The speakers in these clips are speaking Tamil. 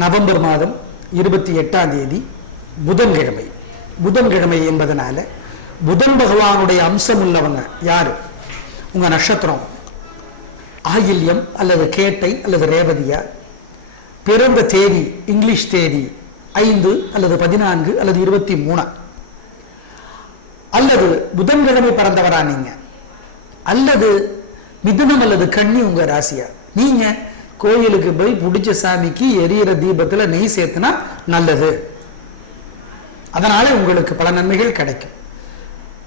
நவம்பர் மாதம் 28ஆம் தேதி புதன்கிழமை. புதன்கிழமை என்பதனால புதன் பகவானுடைய அம்சம் உள்ளவங்க யாரு? உங்க நட்சத்திரம் ஆயில்யம் அல்லது கேட்டை அல்லது ரேவதியா, பிறந்த தேதி இங்கிலீஷ் தேதி 5 அல்லது 14 அல்லது 23, அல்லது புதன்கிழமை பிறந்தவரா நீங்க, அல்லது மிதுனம் அல்லது கன்னி உங்க ராசியா, நீங்க கோயிலுக்கு போய் பிடிச்ச சாமிக்கு எரியிற தீபத்துல நெய் சேர்த்துனா நல்லது. அதனால உங்களுக்கு பல நன்மைகள் கிடைக்கும்.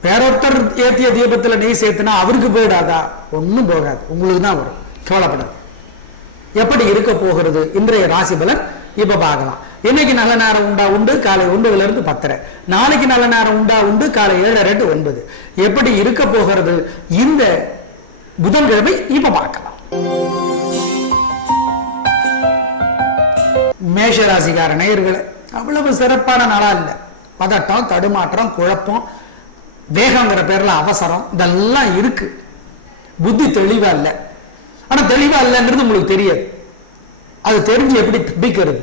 வேறொருத்தர் ஏத்திய தீபத்துல நெய் சேர்த்துனா அவருக்கு போயிடாதா? ஒன்னும் போகாது, உங்களுக்கு தான் வரும். கவலைப்படாது. எப்படி இருக்க போகிறது இன்றைய ராசி பலன் இப்ப பார்க்கலாம். இன்னைக்கு நல்ல நேரம் உண்டு காலை 9 இருந்து 10. நாளைக்கு நல்ல நேரம் உண்டு காலை 7:30 to 9. எப்படி இருக்க போகிறது இந்த புதன்கிழமை இப்ப பார்க்கலாம். மேஷ ராசிக்கார நேயர்களே, அவ்வளவு சிறப்பான நாளா இல்ல. பதட்டம், தடுமாற்றம், குழப்பம், வேகங்கிற பேர்ல அவசரம் இதெல்லாம் இருக்கு. புத்தி தெளிவா இல்ல. ஆனா தெளிவா இல்லைன்றது உங்களுக்கு தெரியாது. அது தெரிஞ்சு எப்படி தப்பிக்கிறது,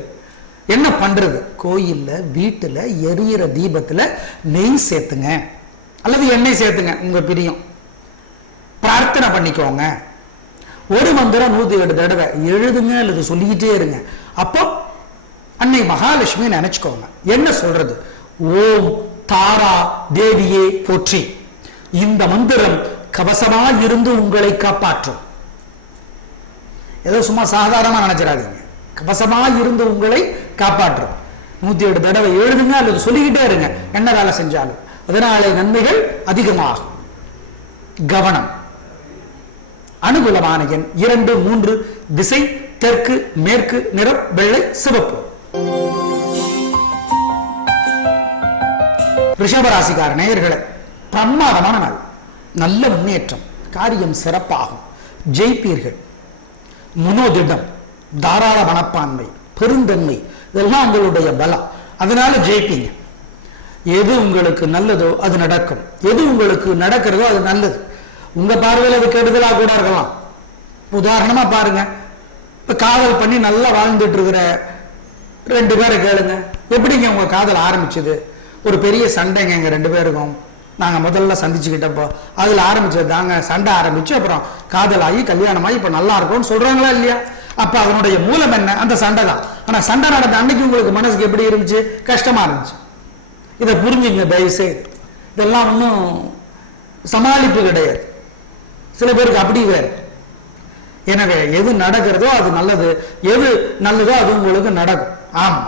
என்ன பண்றது? கோயில்ல வீட்டுல எரியிற தீபத்துல நெய் சேர்த்துங்க அல்லது எண்ணெய் சேர்த்துங்க, உங்க பிரியம். பிரார்த்தனை பண்ணிக்கோங்க. ஒரு மந்திரம் 107 தடவை எழுதுங்க அல்லது சொல்லிக்கிட்டே இருங்க. அப்போ அன்னை மகாலட்சுமி நினைச்சுக்கோங்க. என்ன சொல்றது? ஓம் தாரா தேவியே போற்றி. இந்த மந்திரம் கவசமா இருந்து உங்களை காப்பாற்றும். ஏதோ சும்மா சாதாரணமா நினைச்சிடாதீங்க. கவசமா இருந்து உங்களை காப்பாற்றும். 107 தடவை எழுதுங்க அல்லது சொல்லிக்கிட்டே இருங்க என்ன வேலை செஞ்சாலும். அதனாலே நன்மைகள் அதிகமாகும். கவனம். அனுகூலமான எண் 2, 3. திசை தெற்கு, மேற்கு. நிறம் வெள்ளை, சிவப்பு. ரிஷபராசிக்கார நேயர்களே, பிரமாதமான நாள். நல்ல முன்னேற்றம், காரியம் சிறப்பாகும், ஜெயிப்பீர்கள். மனோதிடம், தாராள மனப்பான்மை, பெருந்தன்மை இதெல்லாம் உங்களுடைய பலம். அதனால ஜெயிப்பீங்க. எது உங்களுக்கு நல்லதோ அது நடக்கும். எது உங்களுக்கு நடக்கிறதோ அது நல்லது. உங்க பார்வையில் அது கெடுதலா கூட இருக்கலாம். உதாரணமா பாருங்க, இப்ப காதல் பண்ணி நல்லா வாழ்ந்துட்டு இருக்கிற 2 பேரை கேளுங்க, எப்படிங்க உங்க காதல் ஆரம்பிச்சது? ஒரு பெரிய சண்டைங்க எங்க 2 பேருக்கும். நாங்க முதல்ல சந்திச்சுக்கிட்டப்போ அதுல ஆரம்பிச்சது தாங்க சண்டை ஆரம்பிச்சு, அப்புறம் காதல் ஆகி கல்யாணம் ஆகி இப்ப நல்லா இருக்கும்னு சொல்றாங்களா இல்லையா? அப்ப அதனுடைய மூலம் என்ன? அந்த சண்டை தான். ஆனா சண்டை நடந்த அன்னைக்கு உங்களுக்கு மனசுக்கு எப்படி இருந்துச்சு? கஷ்டமா இருந்துச்சு. இதை புரிஞ்சுங்க தயவு செய்து. இதெல்லாம் ஒன்றும் சமாளிப்பு கிடையாது. சில பேருக்கு அப்படி வேறு. எனவே எது நடக்கிறதோ அது நல்லது, எது நல்லதோ அது உங்களுக்கு நடக்கும். ஆமா,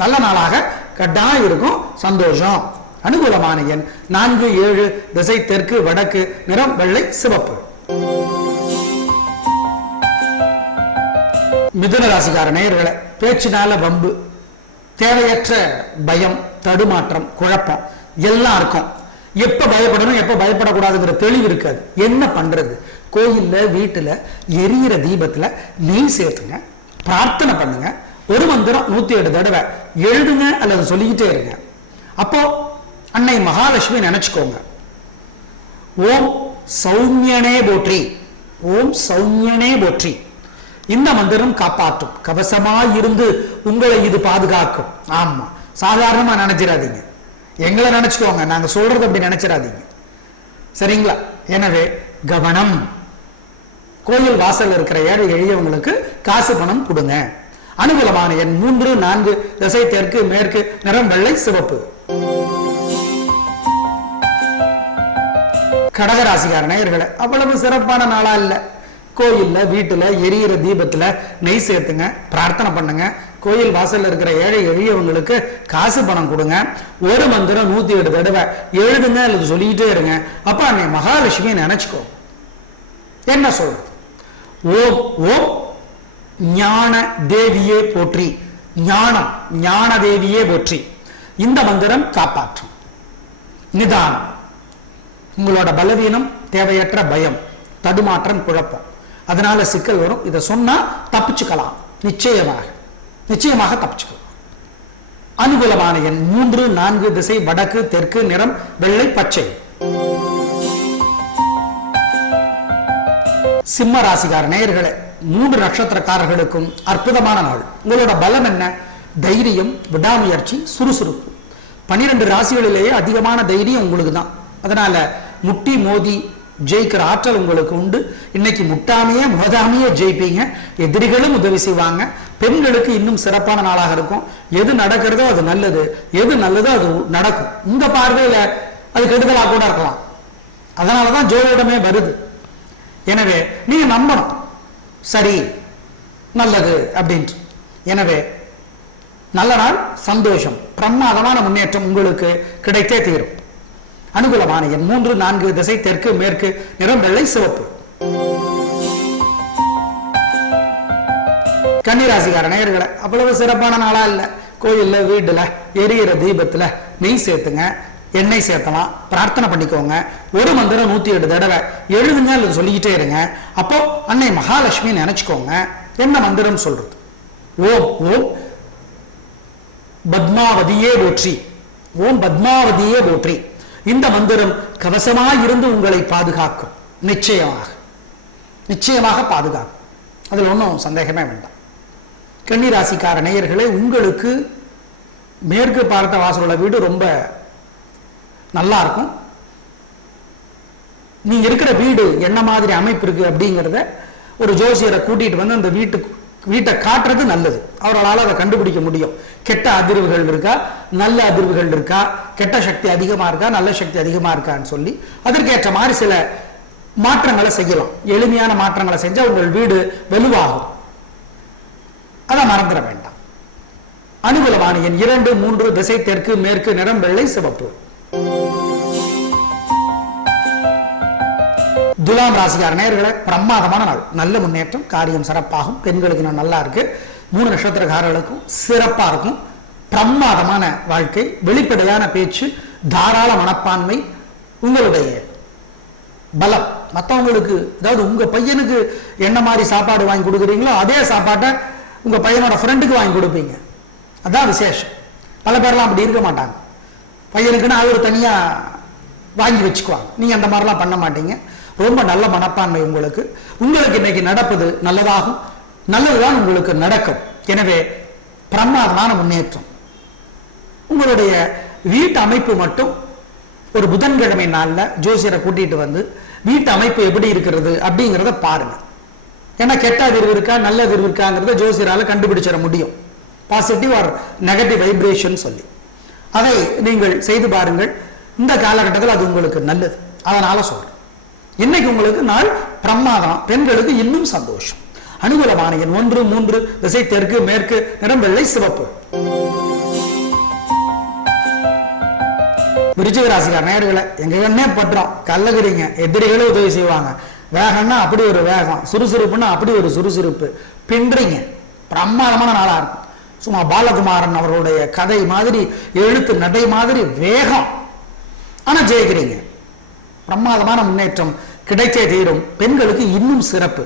நல்ல நாளாக கட்டாயம் இருக்கும். சந்தோஷம். அனுகூலமான எண் 4, 7. திசை தெற்கு, வடக்கு. நிறம் வெள்ளை, சிவப்பு. மிதுன ராசிக்கார நேயர்களே, பேச்சினால வம்பு, தேவையற்ற பயம், தடுமாற்றம், குழப்பம் எல்லாம் இருக்கும். எப்ப பயப்படணும் எப்ப பயப்படக்கூடாதுங்கிற தெளிவு இருக்காது. என்ன பண்றது? கோயில்ல வீட்டுல எரியிற தீபத்துல நெய் சேர்த்துங்க, பிரார்த்தனை பண்ணுங்க. ஒரு மந்திரம் 107 தடவை எழுதுங்க அல்லது சொல்லிக்கிட்டே இருங்க. அப்போ அன்னை மகாலட்சுமி நினைச்சுக்கோங்க. ஓம் சௌமியனே போற்றி, ஓம் சௌமியனே போற்றி. இந்த மந்திரம் காப்பாற்றும். கவசமா இருந்து உங்களை இது பாதுகாக்கும். ஆமா, சாதாரணமா நினைச்சிடாதீங்க. எங்களை நினைச்சுக்கோங்க, நாங்க சொல்றது அப்படி நினைச்சிடாதீங்க. சரிங்களா? எனவே கவனம். கோயில் வாசல் இருக்கிற ஏழை எளியவங்களுக்கு காசு பணம் கொடுங்க. அனுகூலமான எண் 3, 4. திசை தெற்கு, மேற்கு. நிறம் வெள்ளை, சிவப்பு. கடகராசிக்கார நேயர்களே, அவ்வளவு சிறப்பான நாளா இல்ல. கோயில்ல வீட்டுல எரியிற தீபத்துல நெய் சேர்த்துங்க, பிரார்த்தனை பண்ணுங்க. கோயில் வாசல்ல இருக்கிற ஏழை எளியவங்களுக்கு காசு பணம் கொடுங்க. ஒரு மந்திரம் 107 தடவை எழுதுங்க அல்லது சொல்லிக்கிட்டே இருங்க. அப்ப அன்னை மகாலட்சுமி நினைச்சுக்கோ. என்ன சொல்றது? ஓம் ஓம் ஞான தேவியே போற்றி. ஞானம், ஞான தேவியே போற்றி. இந்த மந்திரம் காப்பாற்றும். நிதானம். உங்களோட பலவீனம் தேவையற்ற பயம், தடுமாற்றம், குழப்பம், அதனால சிக்கல் வரும். இதை சொன்னா தப்பிச்சுக்கலாம். நிச்சயமாக தப்பிச்சுக்கலாம். அனுகூலமான எண் 3, 4. திசை வடக்கு, தெற்கு. நிறம் வெள்ளை, பச்சை. சிம்ம ராசிக்கார நேயர்களே, 3 நட்சத்திரக்காரர்களுக்கும் அற்புதமான நாள். உங்களோட பலம் என்ன? தைரியம், விடாமுயற்சி, சுறுசுறுப்பு. 12 ராசிகளிலேயே அதிகமான தைரியம் உங்களுக்கு தான். அதனால முட்டி மோதி ஜெயிக்கிற ஆற்றல் உங்களுக்கு உண்டு. இன்னைக்கு முட்டாமையே மோதாமையே ஜெயிப்பீங்க. எதிரிகளும் உதவி செய்வாங்க. பெண்களுக்கு இன்னும் சிறப்பான நாளாக இருக்கும். எது நடக்கிறதோ அது நல்லது, எது நல்லதோ அது நடக்கும். உங்க பார்வையில அது கெடுதலாக கூட இருக்கலாம். அதனாலதான் ஜோதிடமே வருது. எனவே நீங்க நம்பணும், சரி நல்லது அப்படின்ட்டு. எனவே நல்ல நாள், சந்தோஷம், பிரமாதமான முன்னேற்றம் உங்களுக்கு கிடைத்தே தீரும். அனுகூலமான எண் 3, 4, திசை தெற்கு மேற்கு, நிறம் வெள்ளை சிவப்பு. கன்னிராசிக்கார நேயர்களே, அவ்வளவு சிறப்பான நாளா இல்ல. கோயில்ல வீட்டுல எரியிற தீபத்துல நெய் சேர்த்துங்க, எண்ணெய் சேர்த்தலாம், பிரார்த்தனை பண்ணிக்கோங்க. ஒரு மந்திரம் 108 தடவை எழுதுங்க அல்லது சொல்லிக்கிட்டே இருங்க. அப்போ அன்னை மகாலட்சுமி நினைச்சுக்கோங்க. என்ன மந்திரம் சொல்றது? ஓம் ஓம் பத்மாவதியே போற்றி, ஓம் பத்மாவதியே போற்றி. இந்த மந்திரம் கவசமாக இருந்து உங்களை பாதுகாக்கும். நிச்சயமாக பாதுகாக்கும். அதில் ஒன்றும் சந்தேகமே வேண்டாம். கன்னிராசிக்கார நேயர்களே, உங்களுக்கு மேற்கு பார்த்த வாசலுள்ள வீடு ரொம்ப நல்லா இருக்கும். நீங்க இருக்கிற வீடு என்ன மாதிரி அமைப்பு இருக்கு அப்படிங்கிறத ஒரு ஜோசியரை கூட்டிட்டு வந்து அந்த வீட்டை காட்டுறது நல்லது. அவர்களால் அதை கண்டுபிடிக்க முடியும். கெட்ட அதிர்வுகள் இருக்கா, நல்ல அதிர்வுகள் இருக்கா, கெட்ட சக்தி அதிகமா இருக்கா, நல்ல சக்தி அதிகமா இருக்கான்னு சொல்லி அதற்கேற்ற மாதிரி சில மாற்றங்களை செய்யலாம். எளிமையான மாற்றங்களை செஞ்சா உங்கள் வீடு வலுவாகும். அதை மறந்துட வேண்டாம். அனுகூலமான எண் 2, 3, திசை தெற்கு மேற்கு, நிறம் வெள்ளை சிவப்பு. துலாம் ராசிக்கார நேயர்களே, பிரமாதமான நாள், நல்ல முன்னேற்றம், காரியம் சிறப்பாகும். பெண்களுக்கு நான் நல்லா இருக்கு. 3 நட்சத்திரக்காரர்களுக்கும் சிறப்பா இருக்கும். பிரமாதமான வாழ்க்கை, வெளிப்படையான பேச்சு, தாராள மனப்பான்மை, உங்களுடைய பலம். மற்றவங்களுக்கு, அதாவது உங்க பையனுக்கு என்ன மாதிரி சாப்பாடு வாங்கி கொடுக்குறீங்களோ அதே சாப்பாட்டை உங்க பையனோட ஃப்ரெண்டுக்கு வாங்கி கொடுப்பீங்க. அதான் விசேஷம். பல பேர்லாம் அப்படி இருக்க மாட்டாங்க. பையனுக்குன்னு அவர் தனியா வாங்கி வச்சுக்குவாங்க. நீங்க அந்த மாதிரிலாம் பண்ண மாட்டீங்க. ரொம்ப நல்ல மனப்பான்மை உங்களுக்கு. உங்களுக்கு இன்னைக்கு நடப்பது நல்லதாகும். நல்லதுதான் உங்களுக்கு நடக்கும். எனவே பிரமாதமான முன்னேற்றம். உங்களுடைய வீட்டு அமைப்பு மட்டும் ஒரு புதன்கிழமை நாள்ல ஜோசியரை கூட்டிட்டு வந்து வீட்டு அமைப்பு எப்படி இருக்கிறது அப்படிங்கிறத பாருங்க. ஏன்னா கெட்ட அதிர்வு இருக்கா நல்ல அதிர்வு இருக்காங்கிறத ஜோசியரால கண்டுபிடிச்சிட முடியும். பாசிட்டிவ் ஆர் நெகட்டிவ் வைப்ரேஷன் சொல்லி அதை நீங்கள் செய்து பாருங்கள். இந்த காலகட்டத்தில் அது உங்களுக்கு நல்லது. அதனால சொல்றேன், இன்னைக்கு உங்களுக்கு நாள் பிரமாதம். பெண்களுக்கு இன்னும் சந்தோஷம். அனுகூலமான எண் 1, 3, திசை தெற்கு மேற்கு, நிறம் வெள்ளை சிவப்பு. விருச்சிக ராசிக்கார நேயர்களே, எங்க கண்ணே பற்றோம், கல்லகிறீங்க, எதிரிகளும் உதவி செய்வாங்க. வேகம்னா அப்படி ஒரு வேகம், சுறுசுறுப்புன்னா அப்படி ஒரு சுறுசுறுப்பு, பின்றீங்க. பிரமாதமான நாளா இருக்கும். சும்மா பாலகுமாரன் அவர்களுடைய கதை மாதிரி, எழுத்து நடை மாதிரி வேகம். ஆனா ஜெயிக்கிறீங்க. பிரமாதமான முன்னேற்றம் கிடைச்சே தீரும். பெண்களுக்கு இன்னும் சிறப்பு.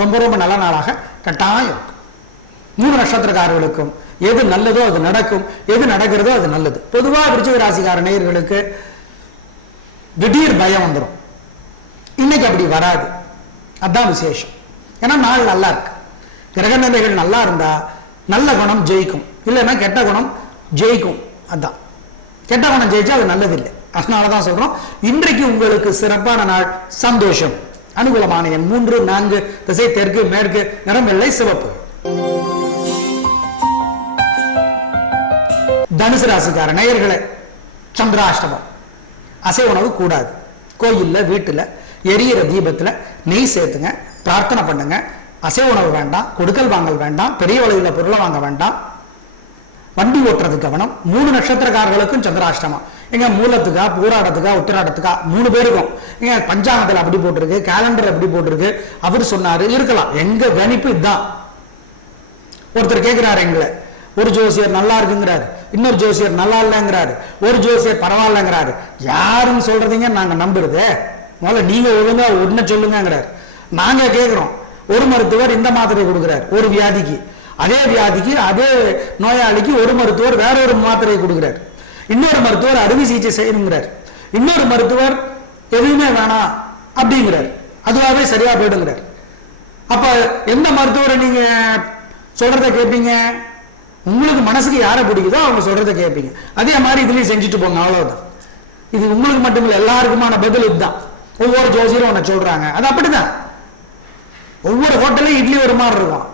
ரொம்ப ரொம்ப நல்ல நாளாக கட்டாயம் இருக்கும். 3 நட்சத்திரக்காரர்களுக்கும் எது நல்லதோ அது நடக்கும், எது நடக்கிறதோ அது நல்லது. பொதுவாக விருச்சிக ராசிக்கார நேயர்களுக்கு திடீர் பயம் வந்துடும். இன்னைக்கு அப்படி வராது. அதுதான் விசேஷம். ஏன்னா நாள் நல்லா இருக்கு. கிரக நிலைகள் நல்லா இருந்தா நல்ல குணம் ஜெயிக்கும், இல்லைன்னா கெட்ட குணம் ஜெயிக்கும். அதான் கெட்ட குணம் ஜெயிச்சா அது நல்லதில்லை. அதனாலதான் சொல்றோம், இன்றைக்கு உங்களுக்கு சிறப்பான நாள், சந்தோஷம். அனுகூலமான எண் 3, 4, திசை தெற்கு மேற்கு, நிறம் வெள்ளை சிவப்பு. தனுசு ராசிக்கார நேயர்களே, சந்திராஷ்டமம். அசைவ உணவு கூடாது. கோயில்ல வீட்டுல எரியிற தீபத்துல நெய் சேர்த்துங்க, பிரார்த்தனை பண்ணுங்க. அசைவ உணவு வேண்டாம், கொடுக்கல் வாங்கல் வேண்டாம், பெரிய விலையுள்ள பொருளை வாங்க வேண்டாம். வண்டி ஓட்டுறது கவனம். 3 நட்சத்திரக்காரர்களுக்கும் சந்திராஷ்டமம். எங்க மூலத்துக்கா, பூராடத்துக்கா, உத்திராடத்துக்கா 3 பேருக்கும். எங்க பஞ்சாங்கத்தில் அப்படி போட்டிருக்கு, கேலண்டர் அப்படி போட்டிருக்கு, அவர் சொன்னாரு, இருக்கலாம். எங்க கணிப்பு இதுதான். ஒருத்தர் கேட்கிறாரு, எங்களை ஒரு ஜோசியர் நல்லா இருக்குங்கிறாரு, இன்னொரு ஜோசியர் நல்லா இல்லைங்கிறாரு, ஒரு ஜோசியர் பரவாயில்லைங்கிறாரு. யாருன்னு சொல்றதுங்க நாங்க நம்புறது? முதல்ல நீங்க ஒழுங்கா ஒண்ணு சொல்லுங்கிறாரு. நாங்க கேட்கிறோம். ஒரு மருத்துவர் இந்த மாத்திரை கொடுக்கிறார் ஒரு வியாதிக்கு, அதே வியாதிக்கு அதே நோயாளிக்கு ஒரு மருத்துவர் வேற ஒரு மாத்திரையை கொடுக்கிறார். இன்னொரு மருத்துவர் அறுவை சிகிச்சை செய்யணுங்கிறார், இன்னொரு மருத்துவர் எதுவுமே வேணாம் அப்படிங்கிறார், அதுவாகவே சரியா போயிடுங்கிறார். அப்ப எந்த மருத்துவரை நீங்க சொல்றதை கேட்பீங்க? உங்களுக்கு மனசுக்கு யாரை பிடிக்குதோ அவங்க சொல்றதை கேட்பீங்க. அதே மாதிரி இதுலயும் செஞ்சுட்டு போங்க, அவ்வளவுதான். இது உங்களுக்கு மட்டும் இல்லை, எல்லாருக்குமான பதில் இதுதான். ஒவ்வொரு ஜோசியரும் ஒன்று சொல்றாங்க, அது அப்படிதான். ஒவ்வொரு ஹோட்டலையும் இட்லி ஒரு மாதிரி இருக்கும்,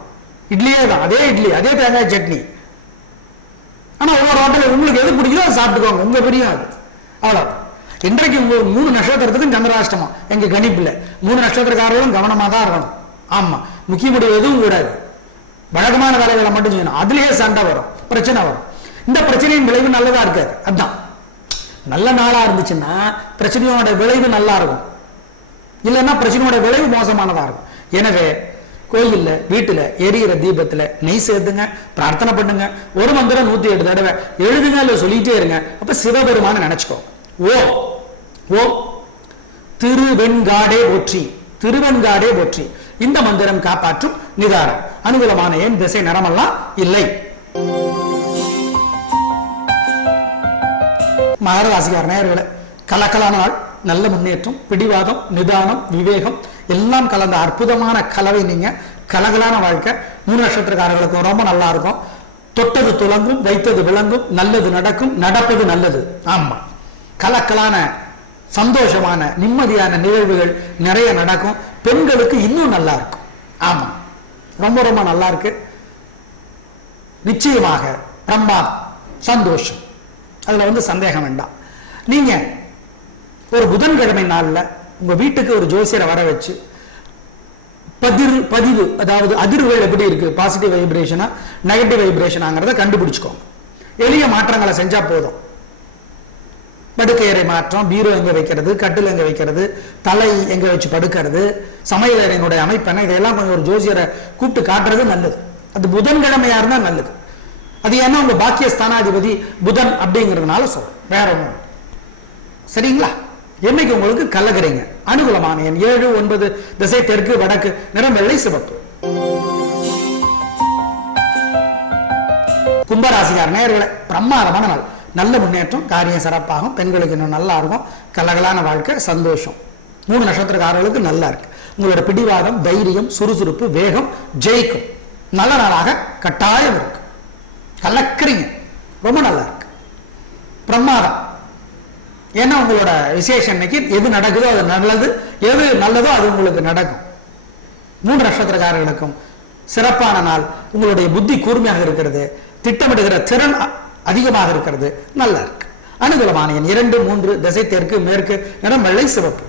இட்லியே தான், அதே இட்லி, அதே தேங்காய் சட்னி. ஆனா ஒவ்வொரு ஹோட்டலில் உங்களுக்கு எது பிடிக்குதோ அதை சாப்பிட்டுக்கோங்க, உங்க பிரியம் அது, அவ்வளோ. இன்றைக்கு உங்களுக்கு 3 நட்சத்திரத்துக்கும் சந்திராஷ்டமம் எங்க கணிப்புல. 3 நட்சத்திரக்காரர்களும் கவனமா தான் இருக்கணும். ஆமா, முக்கிய முடிவு எதுவும் கூடாது, வழக்கமான வேலைகளை மட்டும் செய்யணும். அதுலயே சண்டை வரும், பிரச்சனை வரும். இந்த பிரச்சனையின் விளைவு நல்லதா இருக்காது. அதுதான், நல்ல நாளா இருந்துச்சுன்னா பிரச்சனையோட விளைவு நல்லா இருக்கும், இல்லைன்னா பிரச்சனையோட விளைவு மோசமானதா இருக்கும். எனவே கோயில்ல வீட்டுல எரியிற தீபத்துல நெய் சேர்த்துங்க, பிரார்த்தனை பண்ணுங்க. ஒரு மந்திரம் 108 தடவை எழுதுங்க, இல்ல சொல்லிட்டே இருங்க. அப்ப சிவபெருமான நினைச்சுக்கோ. ஓ ஓ திருவெண்காடே போற்றி, திருவெண்காடே போற்றி. இந்த மந்திரம் காப்பாற்றும் நிதானம். அனுகூலமான எண், திசை, நிறமெல்லாம் இல்லை. மகர ராசிக்கார நேயர்களே, கலக்கலான நாள், நல்ல முன்னேற்றம், பிடிவாதம், நிதானம், விவேகம் எல்லாம் கலந்த அற்புதமான கலவை. நீங்க கலகலான வாழ்க்கை. 3 நட்சத்திரக்காரர்களுக்கு ரொம்ப நல்லா இருக்கும். தொட்டது துலங்கும், வைத்தது விளங்கும், நல்லது நடக்கும், நடப்பது நல்லது. ஆமா, கலக்கலான சந்தோஷமான நிம்மதியான நிகழ்வுகள் நிறைய நடக்கும். பெண்களுக்கு இன்னும் நல்லா இருக்கும். ஆமா, ரொம்ப ரொம்ப நல்லா இருக்கு. நிச்சயமாக பிரமாதம், சந்தோஷம், அதுல சந்தேகம் வேண்டாம். நீங்க ஒரு புதன்கிழமை நாள்ல உங்க வீட்டுக்கு ஒரு ஜோசியரை வர வச்சு பதிவு, அதாவது அதிர்வுகள் எப்படி இருக்கு, பாசிட்டிவ் வைப்ரேஷனா நெகட்டிவ் வைப்ரேஷனாங்கிறத கண்டுபிடிச்சுக்கோங்க. எளிய மாற்றங்களை செஞ்சா போதும். படுக்கையறை மாற்றம், பீரோ எங்க வைக்கிறது, கட்டில் எங்க வைக்கிறது, தலை எங்க வச்சு படுக்கிறது, சமையலறையினுடைய அமைப்பென, இதெல்லாம் கொஞ்சம் ஒரு ஜோசியரை கூப்பிட்டு காட்டுறது நல்லது. அது புதன்கிழமையா இருந்தா நல்லது. அது ஏன்னா உங்க பாக்கிய ஸ்தானாதிபதி புதன் அப்படிங்கிறதுனால சொல்றேன், வேற ஒன்றும். சரிங்களா? என்னைக்கு உங்களுக்கு கலகிறீங்க. அனுகூலமான எண் 7, 9, திசை தெற்கு, வடக்கு, நிறம் வெள்ளை, சிவப்பு. கும்பராசிக்கார நேயர்களே, பிரமாதமான நாள், நல்ல முன்னேற்றம், காரியம் சிறப்பாகும். பெண்களுக்கு இன்னும் நல்லா இருக்கும். கலகலான வாழ்க்கை, சந்தோஷம். 3 நட்சத்திரக்காரர்களுக்கு நல்லா இருக்கு. உங்களோட பிடிவாதம், தைரியம், சுறுசுறுப்பு, வேகம் ஜெயிக்கும். நல்ல நாளாக கட்டாயம் இருக்கு. கலக்கிறீங்க, ரொம்ப நல்லா இருக்கு, பிரமாதம். ஏன்னா உங்களோட விசேஷம் இன்னைக்கு எது நடக்குதோ அது நல்லது, எது நல்லதோ அது உங்களுக்கு நடக்கும். 3 நட்சத்திரக்காரர்களுக்கும் சிறப்பான நாள். உங்களுடைய புத்தி கூர்மையாக இருக்கிறது, திட்டமிடுகிற திறன் அதிகமாக இருக்கிறது, நல்லா இருக்கு. அனுகூலமான எண் 2, 3, திசை தெற்கு, மேற்கு, நிறம் வெள்ளை, சிவப்பு.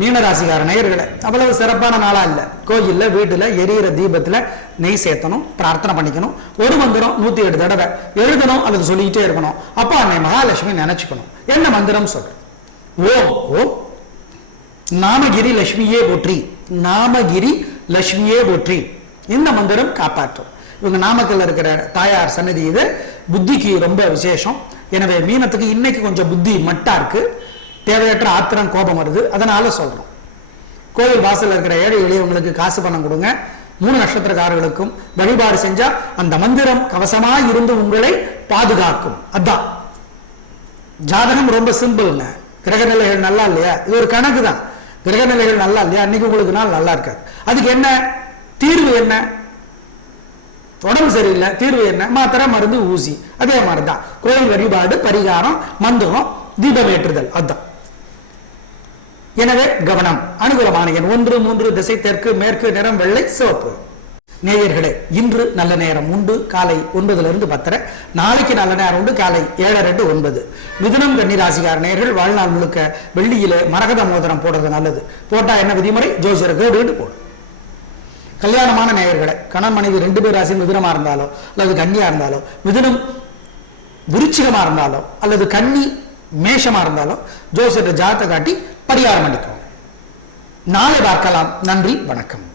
மீனராசிக்கார நேயர்களே, அவ்வளவு சிறப்பான நாளா இல்ல. கோயில்ல வீட்டுல எரியிற தீபத்துல நெய் சேர்த்தணும், பிரார்த்தனை பண்ணிக்கணும். ஒரு மந்திரம் 108 தடவை எழுதணும், அல்லது சொல்லிக்கிட்டே இருக்கணும். அப்ப அன்னை மகாலட்சுமி நினைச்சுக்கணும். என்ன மந்திரம் சொல்றேன்? ஓம் ஓம் நாமகிரி லட்சுமியே போற்றி, நாமகிரி லட்சுமியே போற்றி. இந்த மந்திரம் காப்பாற்றும். இவங்க நாமக்கல்ல இருக்கிற தாயார் சன்னதி இது. புத்திக்கு ரொம்ப விசேஷம். எனவே மீனத்துக்கு இன்னைக்கு கொஞ்சம் புத்தி மட்டா இருக்கு, தேவையற்ற ஆத்திரம், கோபம் வருது, அதனால சொல்றோம். கோயில் வாசல் இருக்கிற ஏழை எளியவங்களுக்கு காசு பணம் கொடுங்க. 3 நட்சத்திரக்காரர்களுக்கும் வழிபாடு செஞ்சா அந்த மந்திரம் கவசமா இருந்து உங்களை பாதுகாக்கும். அதான் ஜாதகம் ரொம்ப சிம்பிள்ங்க. கிரக நிலைகள் நல்லா இல்லையா, இது ஒரு கணக்கு தான். கிரக நிலைகள் நல்லா இல்லையா, அன்னைக்கு உங்களுக்கு நாள் நல்லா இருக்காது. அதுக்கு என்ன தீர்வு? என்ன? உடம்பு சரியில்லை, தீர்வு என்ன? மாத்திரை, மருந்து, ஊசி. அதே மாதிரிதான் கோயில் வழிபாடு, பரிகாரம், மந்திரம், தீபம் ஏற்றுதல். அதுதான். எனவே கவனம். அனுகூலமான எண் 1, 3, திசை தெற்கு, மேற்கு, நிறம் வெள்ளை, சிவப்பு. நேயர்களே, இன்று நல்ல நேரம் உண்டு காலை 9 to 10. நாளைக்கு நல்ல நேரம் உண்டு காலை 7 to 9. மிதுனம் கன்னிராசிக்கார நேயர்கள் வாழ்நாள் முழுக்க வெள்ளியில மரகத மோதிரம் போடுறது நல்லது. போட்டா என்ன விதிமுறை? ஜோசியர் கேடு போடும். கல்யாணமான நேயர்களை, கணவன் மனைவி 2 பேர் ராசி மிதுனமா இருந்தாலோ அல்லது கன்னியா இருந்தாலோ, மிதுனம் விருச்சிகமா இருந்தாலோ அல்லது கன்னி மேஷமா இருந்தாலோ ஜோசியர் ஜாதகத்தை காட்டி பரிகாரம் பண்ணிக்கோங்க. நாளை பார்க்கலாம். நன்றி, வணக்கம்.